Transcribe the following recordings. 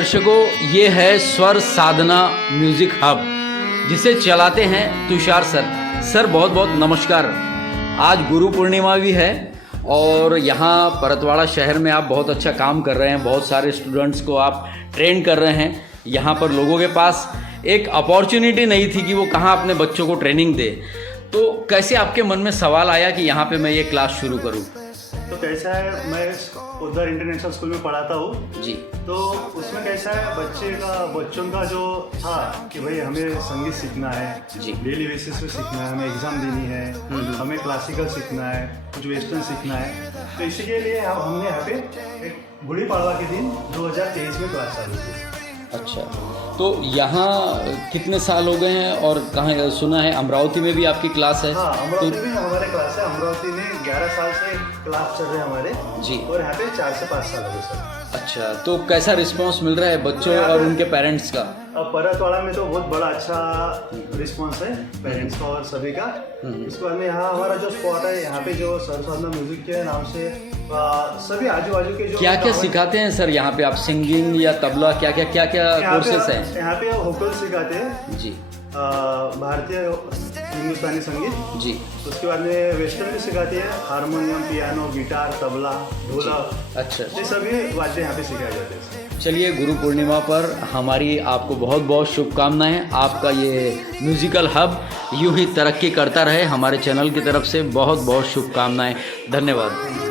दर्शकों, ये है स्वर साधना म्यूज़िक हब, जिसे चलाते हैं तुषार सर। सर बहुत बहुत नमस्कार। आज गुरु पूर्णिमा भी है और यहाँ परतवाड़ा शहर में आप बहुत अच्छा काम कर रहे हैं। बहुत सारे स्टूडेंट्स को आप ट्रेन कर रहे हैं। यहाँ पर लोगों के पास एक अपॉर्चुनिटी नहीं थी कि वो कहाँ अपने बच्चों को ट्रेनिंग दे, तो कैसे आपके मन में सवाल आया कि यहाँ पे मैं ये क्लास शुरू करूँ? तो कैसा है, मैं उधर इंटरनेशनल स्कूल में पढ़ाता हूँ जी। तो उसमें कैसा है, बच्चों का जो था कि भाई हमें संगीत सीखना है जी, डेली बेसिस पे सीखना है, हमें एग्ज़ाम देनी है, हमें क्लासिकल सीखना है, कुछ वेस्टर्न सीखना है। तो इसी के लिए हमने यहाँ पे एक गुड़ी पाड़वा के दिन 2023 में क्लास चालू की। अच्छा, तो यहाँ कितने साल हो गए हैं और कहाँ सुना है अमरावती में भी आपकी क्लास है? हाँ, अमरावती में हमारे क्लास है। अमरावती में 11 साल से क्लास चल रहे हैं हमारे जी, और यहाँ पे 4 से 5 साल हो गए सर। अच्छा, तो कैसा रिस्पांस मिल रहा है बच्चों और उनके पेरेंट्स का? अब परतवाड़ा में तो बहुत बड़ा अच्छा रिस्पांस है पेरेंट्स का और सभी का। इसके बाद में यहाँ हमारा जो स्पॉट है, यहाँ पे जो स्वर साधना म्यूजिक के नाम से सभी आजू बाजू के जो क्या क्या सिखाते हैं सर यहाँ पे? आप सिंगिंग या तबला क्या कोर्सेस हैं? यहाँ पे वोकल सिखाते हैं जी, भारतीय हिंदुस्तानी संगीत जी। उसके बाद में वेस्टर्न भी सिखाते हैं, हारमोनियम, पियानो, गिटार, तबला, ढोलक। अच्छा, ये सभी वाद्य यहाँ पे सिखाए जाते हैं। चलिए, गुरु पूर्णिमा पर हमारी आपको बहुत बहुत शुभकामनाएं। आपका ये म्यूज़िकल हब यूं ही तरक्की करता रहे। हमारे चैनल की तरफ से बहुत बहुत शुभकामनाएं। धन्यवाद।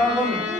Tamam mı?